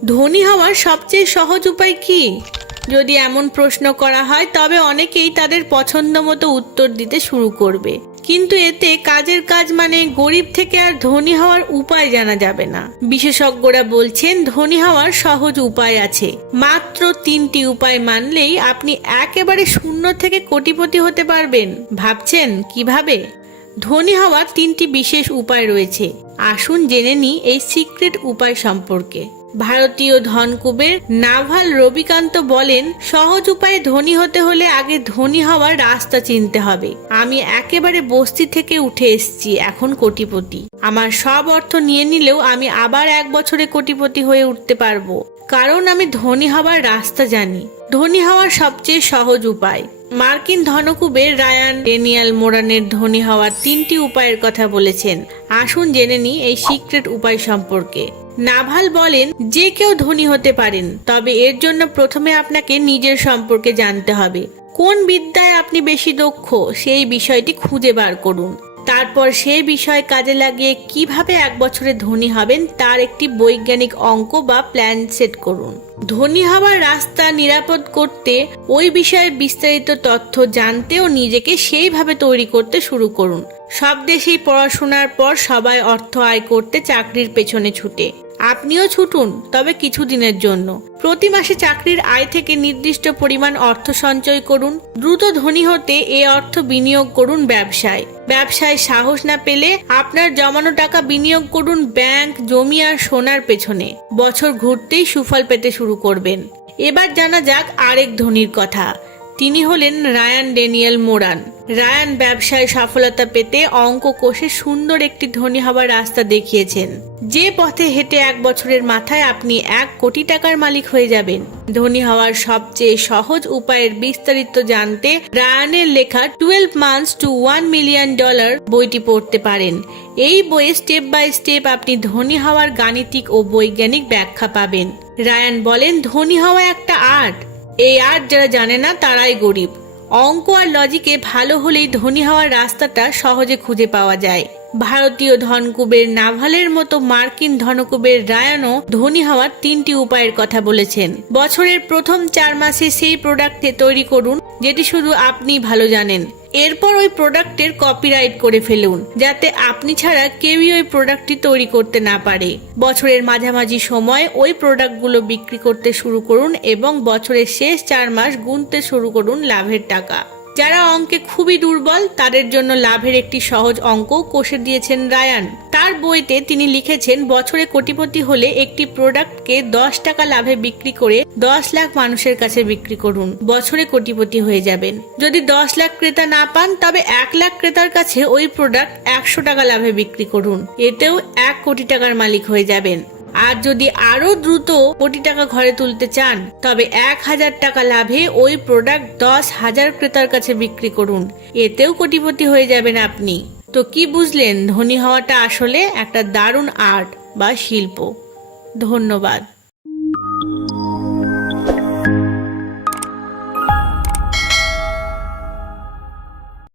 ধনী হওয়ার সবচেয়ে সহজ উপায় কি? যদি এমন প্রশ্ন করা হয় তবে অনেকেই তাদের পছন্দ মতো উত্তর দিতে শুরু করবে, কিন্তু এতে কাজের কাজ মানে গরিব থেকে আর ধনী হওয়ার উপায় জানা যাবে না। বিশেষজ্ঞরা বলছেন ধনী হওয়ার সহজ উপায় আছে। মাত্র 3টি উপায় মানলেই আপনি একেবারে শূন্য থেকে কোটিপতি হতে পারবেন। ভাবছেন কিভাবে? ধনী হওয়ার 3টি বিশেষ উপায় রয়েছে। আসুন জেনে নিই এই সিক্রেট উপায় সম্পর্কে। ভারতীয় ধনকুবের নাভাল রবিকান্ত বলেন, সহজ উপায়ে ধনী হতে হলে আগে ধনী হওয়ার রাস্তা চিনতে হবে। আমি একেবারে বস্তি থেকে উঠে এসেছি, এখন কোটিপতি। আমার সব অর্থ নিয়ে নিলেও আমি আবার 1 বছরে কোটিপতি হয়ে উঠতে পারবো, কারণ আমি ধনী হওয়ার রাস্তা জানি। ধনী হওয়ার সবচেয়ে সহজ উপায়। মার্কিন ধনকুবের রায়ান ড্যানিয়েল মোরানের ধনী হওয়ার 3টি উপায়ের কথা বলেছেন। আসুন জেনে নিই এই সিক্রেট উপায় সম্পর্কে। নাভাল বলেন, যে কেউ ধনী হতে পারেন, তবে এর জন্য প্রথমে আপনাকে নিজের সম্পর্কে জানতে হবে। কোন বিদ্যায় আপনি বেশি দক্ষ সেই বিষয়টি খুঁজে বার করুন। তারপর সেই বিষয় কাজে লাগিয়ে কিভাবে 1 বছরে ধনী হবেন তার একটি বৈজ্ঞানিক অঙ্ক বা প্ল্যান সেট করুন। ধনী হওয়ার রাস্তা নিরাপদ করতে ওই বিষয়ে বিস্তারিত তথ্য জানতে ও নিজেকে সেইভাবে তৈরি করতে শুরু করুন। সব দেশেই পড়াশোনার পর সবাই অর্থ আয় করতে চাকরির পেছনে ছুটে। আপনিও ছুটুন, তবে কিছুদিনের জন্য। প্রতি মাসে চাকরির আয় থেকে নির্দিষ্ট পরিমাণ অর্থ সঞ্চয় করুন। দ্রুত ধনী হতে এ অর্থ বিনিয়োগ করুন ব্যবসায়। ব্যবসায় সাহস না পেলে আপনার জমানো টাকা বিনিয়োগ করুন ব্যাংক, জমি আর সোনার পেছনে। বছর ঘুরতেই সুফল পেতে শুরু করবেন। এবার জানা যাক আরেক ধনীর কথা। তিনি হলেন রায়ান ড্যানিয়েল মোরান। রায়ান ব্যবসায় সফলতা পেতে অঙ্ক কষে সুন্দর একটি ধনী হওয়ার রাস্তা দেখিয়েছেন, যে পথে হেঁটে 1 বছরের মাথায় আপনি 1 কোটি টাকার মালিক হয়ে যাবেন। ধনী হওয়ার সবচেয়ে সহজ উপায়ের বিস্তারিত জানতে রায়ানের লেখা 12 Months to $1 Million বইটি পড়তে পারেন। এই বইয়ে স্টেপ বাই স্টেপ আপনি ধনী হওয়ার গাণিতিক ও বৈজ্ঞানিক ব্যাখ্যা পাবেন। রায়ান বলেন, ধনী হওয়া একটা আর্ট। এই আর্ট যারা জানে না তারাই গরিব। অঙ্ক আর লজিকে ভালো হলেই ধনী হওয়ার রাস্তাটা সহজে খুঁজে পাওয়া যায়। ভারতীয় ধনকুবের নাভালের মতো মার্কিন ধনকুবের রায়ানও ধনী হওয়ার 3টি উপায়ের কথা বলেছেন। বছরের প্রথম 4 মাসে সেই প্রোডাক্টে তৈরি করুন যেটি শুধু আপনি ভালো জানেন। এরপর ওই প্রোডাক্টের কপিরাইট করে ফেলুন, যাতে আপনি ছাড়া কেউই ওই প্রোডাক্টটি তৈরি করতে না পারে। বছরের মাঝামাঝি সময় ওই প্রোডাক্টগুলো বিক্রি করতে শুরু করুন এবং বছরের শেষ 4 মাস গুনতে শুরু করুন লাভের টাকা। যারা অঙ্কে খুবই দুর্বল তাদের জন্য লাভের একটি সহজ অঙ্ক কষে দিয়েছেন রায়ান। তার বইতে তিনি লিখেছেন, বছরে কোটিপতি হলে একটি প্রোডাক্টকে 10 টাকা লাভে বিক্রি করে 10 লাখ মানুষের কাছে বিক্রি করুন। বছরে কোটিপতি হয়ে যাবেন। যদি 10 লাখ ক্রেতা না পান তবে 1 লাখ ক্রেতার কাছে ওই প্রোডাক্ট 100 টাকা লাভে বিক্রি করুন। এতেও 1 কোটি টাকার মালিক হয়ে যাবেন। আর যদি আরো দ্রুত কোটি টাকা ঘরে তুলতে চান তবে 1000 টাকা লাভে ওই প্রোডাক্ট 10,000 ক্রেতার কাছে বিক্রি করুন। এতেও কোটিপতি হয়ে যাবেন আপনি। তো কি বুঝলেন? ধনী হওয়াটা আসলে একটা দারুণ আর্ট বা শিল্প। ধন্যবাদ।